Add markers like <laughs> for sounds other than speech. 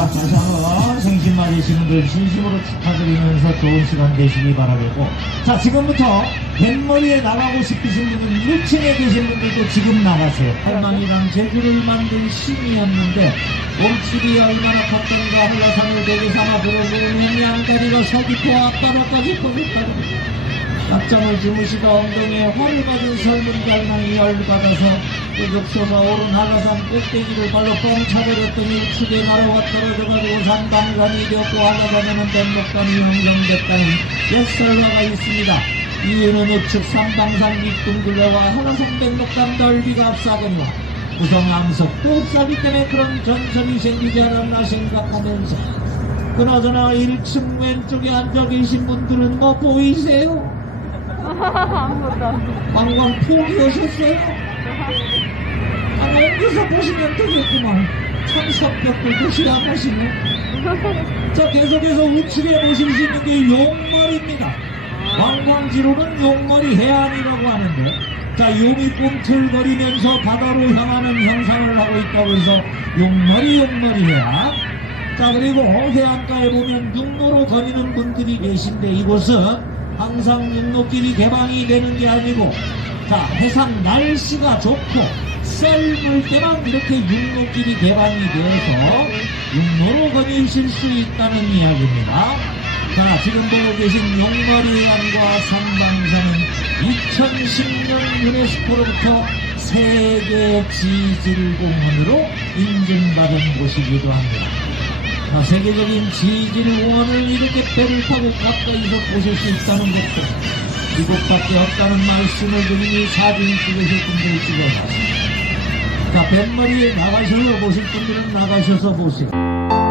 한번 생신 맞으시는 분들 진심으로 축하드리면서 좋은 시간 되시기 바라겠고. 자 지금부터 뱃머리에 나가고 싶으신 분은 1층에 계신 분들도 지금 나가세요. 할머니랑 제주를 만든 신이었는데 몸집이 얼마나 컸던가 한라산을 대게 삼아 들어보면 양다리가 서귀포 앞바다까지 뻗었다고. 낮잠을 주무시다 엉덩이에 화를 받은 설문 갈망이 열받아서 끄적서서 오른 한라산 꼭대기를 발로 뻥 차버렸더니 우측에 날아와 떨어져가지고 산담감이 되었고 한라산에는 뱀목감이 형성됐다는 옛설화가 있습니다. 이유는 우측 삼방산 밑둥둘레와 한라산 뱀목감 넓이가 앞사거니와 구성 암석 또 없사기 때문에 그런 전설이 생기지 않았나 생각하면서 그나저나 1층 왼쪽에 앉아 계신 분들은 뭐 보이세요? <laughs> 아무것도 안 관광 포기하셨어요? 어디서 보시면 되겠구만. 참석벽도 시작하시네. 자 계속해서 우측에 보실 수 있는 게 용머리입니다. 관광지로는 용머리 해안이라고 하는데 자 용이 꿈틀거리면서 바다로 향하는 형상을 하고 있다고 해서 용머리 용머리 해안. 자 그리고 해안가에 보면 육로로 거니는 분들이 계신데 이곳은 항상 육로길이 개방이 되는 게 아니고 자 해상 날씨가 좋고 썰물 때만 이렇게 육로길이 개방이 돼서 육로로 거니실 수 있다는 이야기입니다. 자 지금 보고 계신 용머리 해안과 삼방산은 2010년 유네스코로부터 세계 지질공원으로 인증받은 곳이기도 합니다. 자, 세계적인 지질공원을 이렇게 배를 타고 가까이서 보실 수 있다는 것도 이곳밖에 없다는 말씀을 드리니 사진 찍으실 분들 찍어놨습니다. 자, 뱃머리에 나가셔서 보실 분들은 나가셔서 보세요.